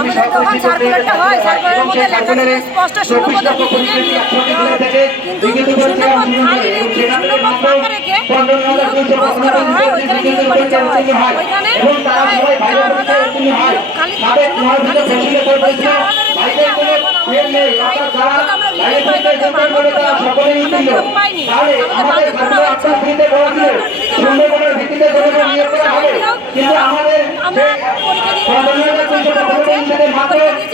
আমাদের যখন সার্কুলারটা হয় সার্কুলারের মধ্যে লেখা ছিল স্পষ্ট শূন্যপদের ভিত্তিতে নিয়োগ দেওয়া হবে। কিন্তু শূন্যপদ খালি রেখে শূন্যপদ ফাঁকা রেখে নিয়োগ ক্লোজ করা হয়? ওইখানে নিয়োগ বাণিজ্য হয়। ওইখানে প্রায় চার হাজার খালি শূন্যপদ খালি ছিল ওই চার হাজারের মধ্যে আমরা এখন আমাদের নিয়োগ চাই কিন্তু আমরা লিখিত পাইকারকে মারফত আমরা নিয়োগ পাইনি। আমাদের বাতিল করা হয়েছে আমরা দুর্নীতিতে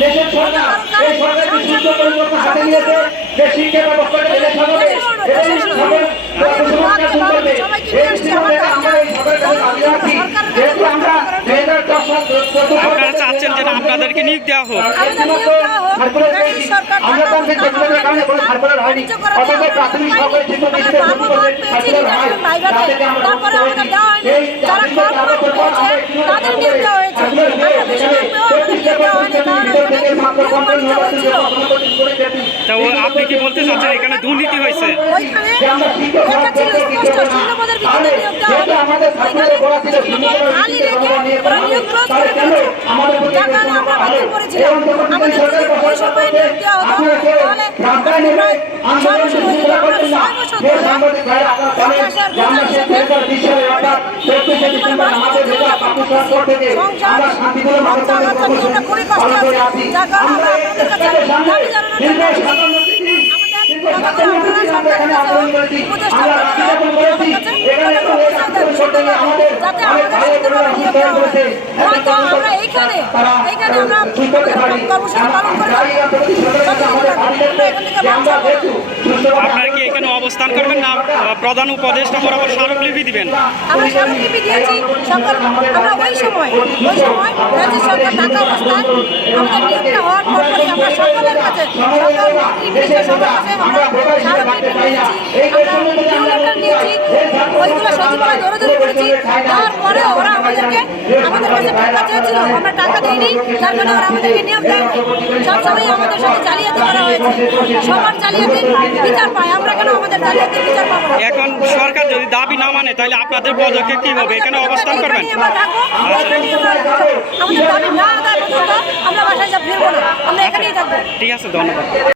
দেশের সরকার এই সরকার কি সুস্থ পরিবর্তন হাতে নিয়েছে? যে শিক্ষা ব্যবস্থাকে দেশে সাজাবে এই সরকার করবে এই সিস্টেমে আমরা এই সরকারের কাছে দাবি রাখি যেহেতু আমরা দুই হাজার দশ সাল আপনারা চাচ্ছেন যে আপনাদেরকে নিয়োগ দেওয়া হোক। আমরা তো সেই যোগ্যতার কারণে কোনো সার্কুলার হয়নি। অথচ প্রাথমিক সরকারি শিক্ষক হিসেবে বাবু ভোট পেয়েছি রিটার্ন ভাইভাতে তারপরে আমাদের আপনি কি বলতে চাচ্ছেন এখানে দুর্নীতি হয়েছে? আমরা বাচ্চা কাচ্চা নিয়ে আমরা খুবই কষ্টে আছি? যার কারণে আমরা আপনাদের কাছে দাবি। জানানোর জন্য যাতে আমাদের আমরা এইখানে এইখানে আমরা কর্মসূচি পালন করে আপনারা কি এখানে অবস্থান করবেন না? প্রধান উপদেষ্টা বরাবর স্মারকলিপি দিবেন? আমরা স্মারকলিপি দিয়েছি, সকল আমরা ওই সময় ওই সময় রাজ্য সরকার ঢাকা অবস্থান, আমাদের নিয়োগটা হওয়ার পরপরই আমরা সকলের কাছে মন্ত্রী মিনিস্টার সবার কাছে আমরা স্মারকলিপি নিয়েছি আমরা নিউ লেটার নিয়েছি, ওইগুলো সচিবালয় ধরে ধরে আমাদেরকে আমাদের কাছে টাকা চেয়েছিল আমরা টাকা দিইনি যার কারণে ওরা আমাদেরকে নিয়োগ দেয়নি। সবসময় আমাদের সাথে জালিয়াতি করা হয়েছে। সবার জালিয়াতির বিচার পায় আমরা কেন আমাদের জালিয়াতির বিচার পাবো এখন সরকার যদি দাবি না মানে তাহলে আপনাদের পদক্ষেপ কি হবে এখানে অবস্থান করবেন? আমাদের দাবি না আদায় পর্যন্ত আমরা বাসায় যা ফিরবো না। আমরা এখানেই থাকব। ঠিক আছে ধন্যবাদ।